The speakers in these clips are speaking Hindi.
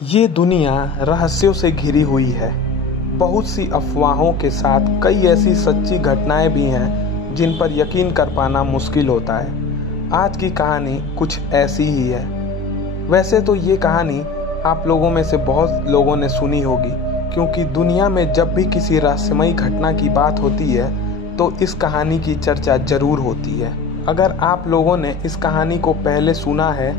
ये दुनिया रहस्यों से घिरी हुई है। बहुत सी अफवाहों के साथ कई ऐसी सच्ची घटनाएं भी हैं जिन पर यकीन कर पाना मुश्किल होता है। आज की कहानी कुछ ऐसी ही है। वैसे तो ये कहानी आप लोगों में से बहुत लोगों ने सुनी होगी, क्योंकि दुनिया में जब भी किसी रहस्यमयी घटना की बात होती है तो इस कहानी की चर्चा जरूर होती है। अगर आप लोगों ने इस कहानी को पहले सुना है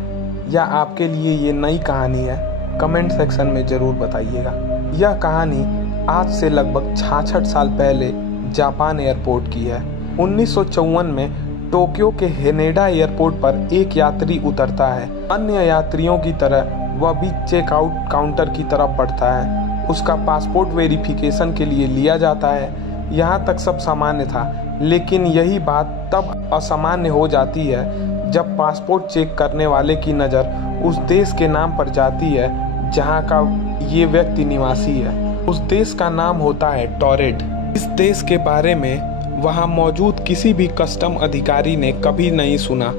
या आपके लिए ये नई कहानी है, कमेंट सेक्शन में ज़रूर बताइएगा। यह कहानी आज से लगभग 66 साल पहले जापान एयरपोर्ट की है। 1954 में टोक्यो के हेनेडा एयरपोर्ट पर एक यात्री उतरता है। अन्य यात्रियों की तरह वह भी चेकआउट काउंटर की तरफ बढ़ता है। उसका पासपोर्ट वेरिफिकेशन के लिए लिया जाता है। यहाँ तक सब सामान्य था, लेकिन यही बात तब असामान्य हो जाती है जब पासपोर्ट चेक करने वाले की नज़र उस देश के नाम पर जाती है जहाँ का ये व्यक्ति निवासी है। उस देश का नाम होता है टॉरेट। इस देश के बारे में वहाँ मौजूद किसी भी कस्टम अधिकारी ने कभी नहीं सुना।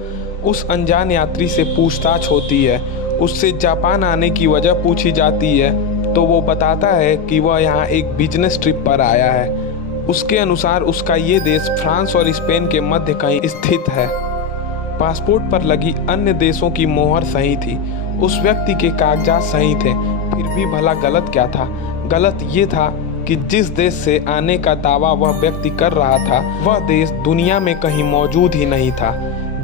उस अनजान यात्री से पूछताछ होती है, उससे जापान आने की वजह पूछी जाती है तो वो बताता है कि वह यहाँ एक बिजनेस ट्रिप पर आया है। उसके अनुसार उसका ये देश फ्रांस और स्पेन के मध्य कहीं स्थित है। पासपोर्ट पर लगी अन्य देशों की मोहर सही थी, उस व्यक्ति के कागजात सही थे, फिर भी भला गलत क्या था? गलत ये था कि जिस देश से आने का दावा वह व्यक्ति कर रहा था वह देश दुनिया में कहीं मौजूद ही नहीं था।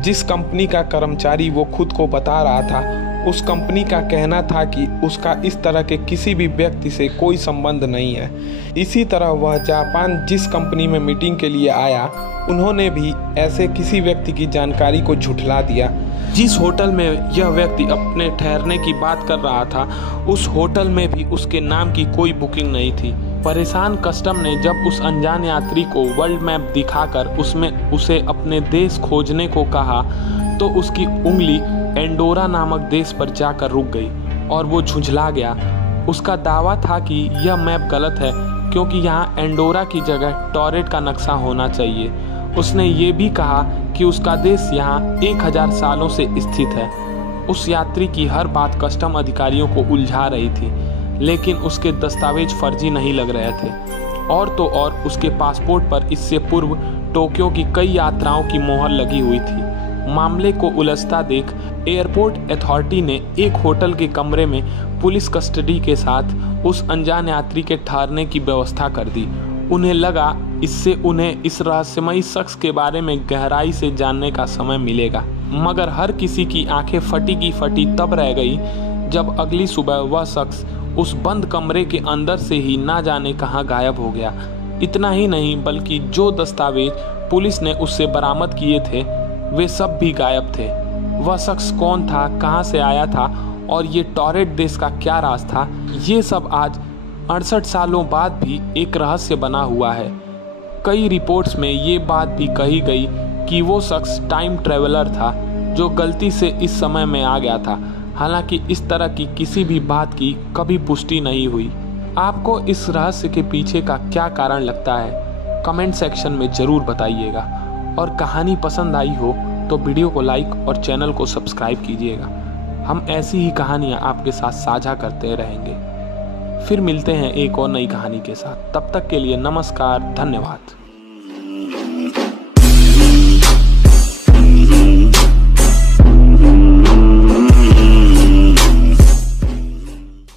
जिस कंपनी का कर्मचारी वो खुद को बता रहा था, उस कंपनी का कहना था कि उसका इस तरह के किसी भी व्यक्ति से कोई संबंध नहीं है। इसी तरह वह जापान जिस कंपनी में मीटिंग के लिए आया, उन्होंने भी ऐसे किसी व्यक्ति की जानकारी को झुठला दिया। जिस होटल में यह व्यक्ति अपने ठहरने की बात कर रहा था, उस होटल में भी उसके नाम की कोई बुकिंग नहीं थी। परेशान कस्टम ने जब उस अनजान यात्री को वर्ल्ड मैप दिखाकर उसमें उसे अपने देश खोजने को कहा तो उसकी उंगली एंडोरा नामक देश पर जाकर रुक गई और वो झुंझला गया। उसका दावा था कि यह मैप गलत है क्योंकि यहाँ एंडोरा की जगह टॉरेट का नक्शा होना चाहिए। उसने ये भी कहा कि उसका देश यहाँ 1000 सालों से स्थित है। उस यात्री की हर बात कस्टम अधिकारियों को उलझा रही थी, लेकिन उसके दस्तावेज फर्जी नहीं लग रहे थे। और तो और उसके पासपोर्ट पर इससे पूर्व टोक्यो की कई यात्राओं की मोहर लगी हुई थी। मामले को उलझता देख एयरपोर्ट अथॉरिटी ने एक होटल के कमरे में पुलिस कस्टडी के साथ उस अनजान यात्री के ठहरने की व्यवस्था कर दी। उन्हें लगा इससे उन्हें इस रहस्यमयी शख्स के बारे में गहराई से जानने का समय मिलेगा। मगर हर किसी की आंखें फटी की फटी तब रह गई जब अगली सुबह वह शख्स उस बंद कमरे के अंदर से ही ना जाने कहां गायब हो गया। इतना ही नहीं, बल्कि जो दस्तावेज पुलिस ने उससे बरामद किए थे वे सब भी गायब थे। वह शख्स कौन था, कहां से आया था और ये टॉरेट देश का क्या राज था, ये सब आज 68 सालों बाद भी एक रहस्य बना हुआ है। कई रिपोर्ट्स में ये बात भी कही गई कि वो शख्स टाइम ट्रेवलर था जो गलती से इस समय में आ गया था। हालांकि इस तरह की किसी भी बात की कभी पुष्टि नहीं हुई। आपको इस रहस्य के पीछे का क्या कारण लगता है, कमेंट सेक्शन में ज़रूर बताइएगा। और कहानी पसंद आई हो तो वीडियो को लाइक और चैनल को सब्सक्राइब कीजिएगा। हम ऐसी ही कहानियाँ आपके साथ साझा करते रहेंगे। फिर मिलते हैं एक और नई कहानी के साथ। तब तक के लिए नमस्कार, धन्यवाद।